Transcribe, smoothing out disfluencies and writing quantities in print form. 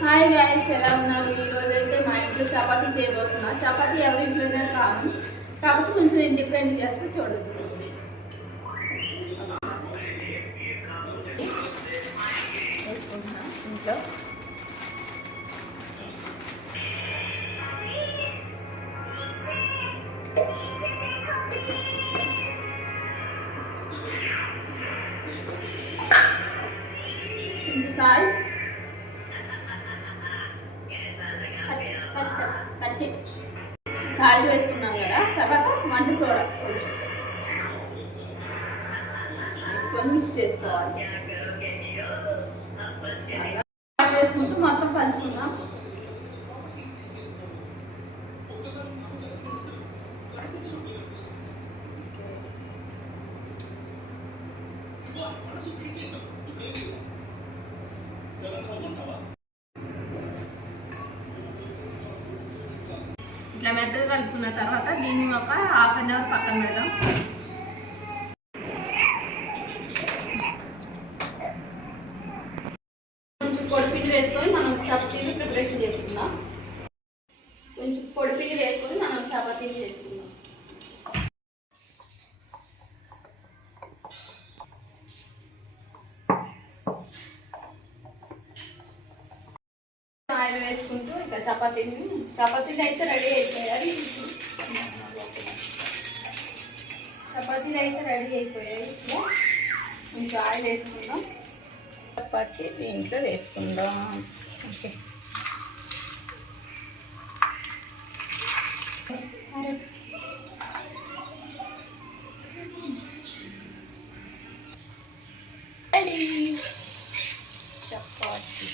Hi guys, ఎలా ఉన్నారు? ఈరోజు అయితే మా ఇంట్లో చపాతీ చేయబోతున్నా. చపాతీ ఎవరి ఇంట్లోనే కాదు, కాబట్టి కొంచెం నేను డిఫరెంట్ చేస్తే చూడండి. వేసుకుంటున్నా ఇంట్లో. కొంచెం సాల్ట్, సాల్ట్ వేసుకున్నాం కదా. తర్వాత వంట సోడా కొంచెం వేసుకొని మిక్స్ చేసుకోవాలి. వేసుకుంటూ మొత్తం కలుపుకుందాం. ఇట్లా మెత్తగా కలుపుకున్న తర్వాత దీన్ని ఒక హాఫ్ అన్ అవర్ పక్కన పెడదాం. కొంచెం పొడిపిండి వేసుకొని మనం చపాతీలు ప్రిపరేషన్ చేసుకుందాం. కొంచెం పొడిపిండి వేసుకొని మనం చపాతీలు చేసుకుందాం. ఆయిల్ వేసుకుంటూ ఇక చపాతీలు అయితే రెడీ అయిపోయాయి. ఇప్పుడు కొంచెం ఆయిల్ వేసుకుందాం. చపాతీ దీంట్లో వేసుకుందాం. ఓకే, చపాతీ